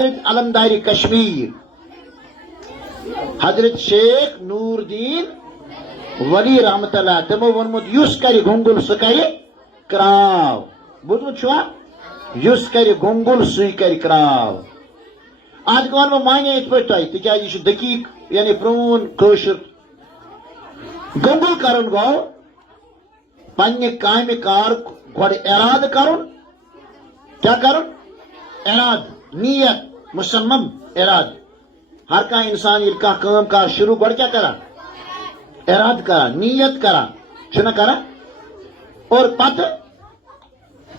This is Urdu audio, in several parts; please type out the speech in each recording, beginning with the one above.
علمداری کشمیر حضرت شیخ نور الدین ولی رحمت اللہ تمو ونمت یس کر گونگل سہ کر کراو بوزمت چھوا یس کر گونگل سہ کر کراو آج ون مانے ات پہ تہ تکیاز یہ دقیق یعنی پرون کاشر گونگل کرن گو پنہ کامہ کار گۄڈٕ ارادہ کرن کیا کرن اراد نیت مصمم اراد ہر کھانا انسان یل کھانا کام کار شروع گۄڈٕ کیا کران اراد کران نیت کران چھُنہ کران اور پتہ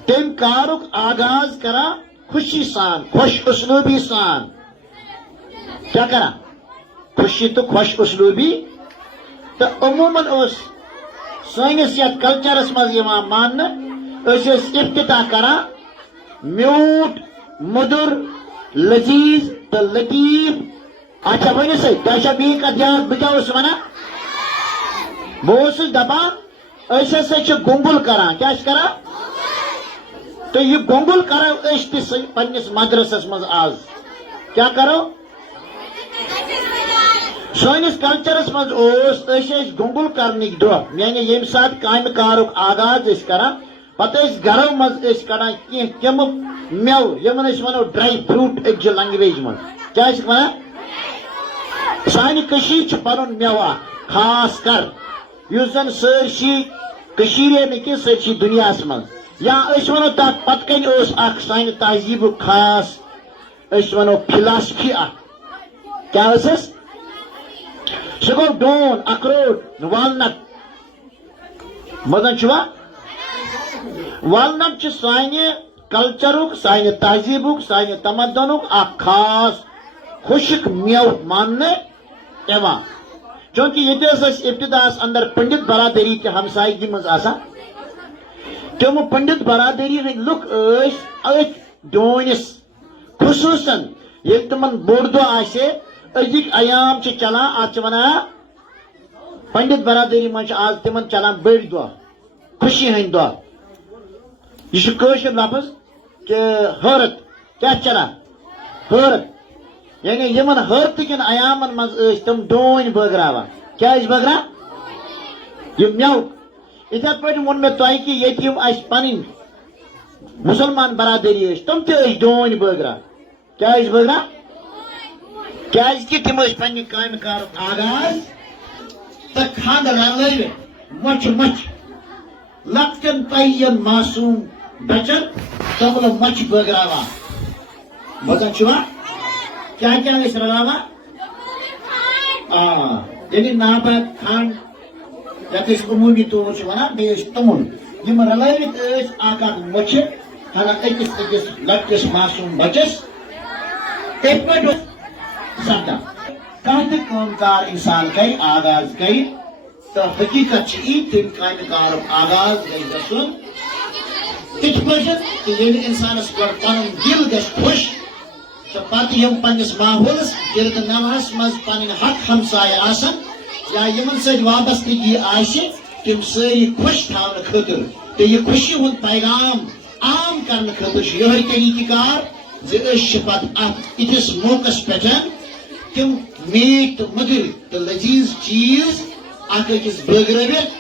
تم کارک آغاز کران خوشی سان خوش اسلوبی سان کیا کران خوشی تو خوش اسلوبی تو عموماً سٲنِس یتھ کلچرس منٛز یِوان ماننہٕ أسۍ ٲسۍ افتتاح کران میوٗٹھ مدر لذیذ تو لطیف اچھا ؤنِو سا تۄہہِ چھا بیٚیہِ کانٛہہ دیات بہٕ کیٛاہ اوسُس ونان بہٕ اوسُس دپان أسۍ ہسا چھِ گونگل کران کیٛاہ چھِ کران تہٕ یہِ گونگل کرو أسۍ تہِ پننِس مدرسس منٛز آز کیٛاہ کرو سٲنِس کلچرس منٛز أسۍ ٲسۍ گونگل کرنٕکۍ دۄہ یعنی ییٚمہِ ساتہٕ کامہِ کارُک آغاز ٲسۍ کران پتہٕ ٲسۍ گرو منٛز ٲسۍ کڑان کینٛہہ تِمہٕ میوٕ یِمن أسۍ ونو ڈراے فروٗٹ أکجہِ لنگویج منٛز کیٛاہ چھِ ونان سانہِ کٔشیٖرِ چھُ پنُن میوٕ اکھ خاص کر یُس زن سٲرسٕے کٔشیٖرِ نہٕ کینٛہہ سٲرسٕے دُنیاہس منٛز یا أسۍ ونو تتھ پتہٕ کنہِ اوس اکھ سانہِ تہذیٖبُک خاص أسۍ ونو فلاسفی اکھ کیٛاہ ٲسٕس سُہ گوٚو ڈوٗن اخروٹ والنٹ بوزان چھُوا والنٹ چھُ سانہِ کلچرُک سانہِ تہذیٖبُک سانہِ تمدنُک اکھ خاص خۄشک میوٕ ماننہٕ یِوان چوٗنٛکہِ ییٚتہِ ٲس اَسہِ ابتداہس اندر پنڈت برادری تہِ ہمسایگی منٛز آسان تِم پنڈت برادری ہٕنٛدۍ لُکھ ٲسۍ أتھۍ ڈوٗنِس خصوٗصن ییٚلہِ تِمن بوٚڑ دۄہ آسہِ أزِکۍ ایام چھِ چلان اتھ چھِ ونان پنڈت برادری منٛز چھِ آز تِمن چلان بٔڑۍ دۄہ خوشی ہٕنٛدۍ دۄہ یہ کٲشُر لفظ کہ حٲرت کیا چلان حٲرت یعنی یمن حٲرتہٕ کٮ۪ن ایامن منٛز ٲسۍ تِم ڈوٗنۍ بٲگراوان کیٛاہ ٲسۍ بٲگراوان یہِ میوٕ یِتھے پٲٹھۍ ووٚن مےٚ تۄہہِ کہِ ییٚتہِ یِم اَسہِ پنٕنۍ مُسلمان برادری ٲسۍ تِم تہِ ٲسۍ ڈوٗنۍ بٲگراوان کیٛاہ ٲسۍ بٲگراوان کیٛازِ کہِ تِم ٲسۍ پننہِ کامہِ کارُک آغاز تہٕ خانٛدر رلٲوِتھ مۄچھِ مۄچھِ لۄکٹٮ۪ن پَیین معصوٗم بچن توٚملہٕ مۄچھِ بٲگراوان بوزان چھُوا کیٛاہ کیٛاہ ٲسۍ رلاوان یعنی نابد کھنٛڈ یتھ أسۍ عموٗمی طور چھِ ونان بیٚیہِ ٲسۍ توٚمُل یِم رلٲوِتھ ٲسۍ اکھ اکھ مۄچھِ ہنا أکِس أکِس لۄکٹِس معصوٗم بچس یِتھ پٲٹھۍ اوس سپدان کانٛہہ تہِ کٲم کار اِنسان کرِ آغاز کرِ تہٕ حقیٖقت چھِ یی تَمہِ کامہِ کارُک آغاز گژھِ گژھُن تِتھ پٲٹھۍ کہِ ییٚلہِ اِنسانس گۄڈٕ پنُن دِل گژھِ خۄش تہٕ پتہٕ یِم پننِس ماحولس گِرد نوہس منٛز پنٕنۍ حق ہمسایہِ آسن یا یِمن سۭتۍ وابستگی آسہِ تِم سٲری خۄش تھاونہٕ خٲطرٕ تہٕ یہِ خوشی ہُنٛد پیغام عام کرنہٕ خٲطرٕ چھُ یِہوے طٔریٖقہٕ کار زِ أسۍ چھِ پتہٕ اتھ یِتھِس موقعس پٮ۪ٹھ تِم میٖٹھۍ تہٕ مٔدٕرۍ تہٕ لذیذ چیٖز اکھ أکِس بٲگرٲوِتھ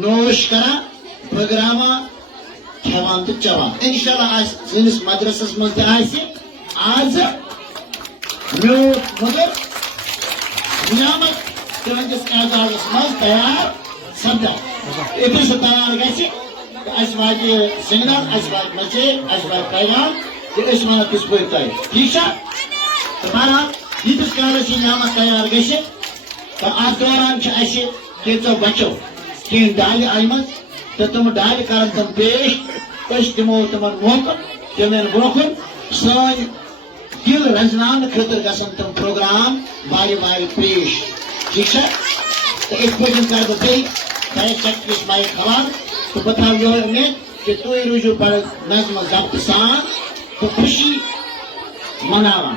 نوش کران بٲگراوان کھٮ۪وان تہٕ چٮ۪وان انشاءاللہ آسہِ سٲنِس مدرسس منٛز تہِ آسہِ آز میوٗٹھ مٔدٕر نعمت تُہنٛدِس اعزازس منٛز تیار سپدان یُتھُے سُہ تیار گژھِ تہٕ اَسہِ واتہِ سِگنل اَسہِ واتہِ میسیج اَسہِ واتہِ پیغام تہٕ أسۍ وَنو تِژھ پٲٹھۍ تۄہہِ ٹھیٖک چھا تہٕ بہرحال ییٖتِس کالس یہِ نعمت تیار گژھِ تہٕ اتھ دوران چھِ اَسہِ کینٛژو بچو کینٛہہ ڈالہِ آمٕژ تہٕ تِم ڈالہِ کرن تِم پیش أسۍ دِمو تِمن موقعہٕ تِمن برونٛہہ کُن سٲنۍ دِل رزناونہٕ خٲطرٕ گژھن تِم پروگرام وارِ وارِ پیش ٹھیٖک چھا تہٕ یِتھ پٲٹھۍ کرٕ بہٕ بیٚیہِ تۄہہِ سیکٹریس مایِک حوالہٕ تہٕ بہٕ تھاوٕ یِہوے اُمید کہ تُہۍ روٗزِو بڑٕ نظمہٕ ضبطہٕ سان تہٕ خوشی مناوان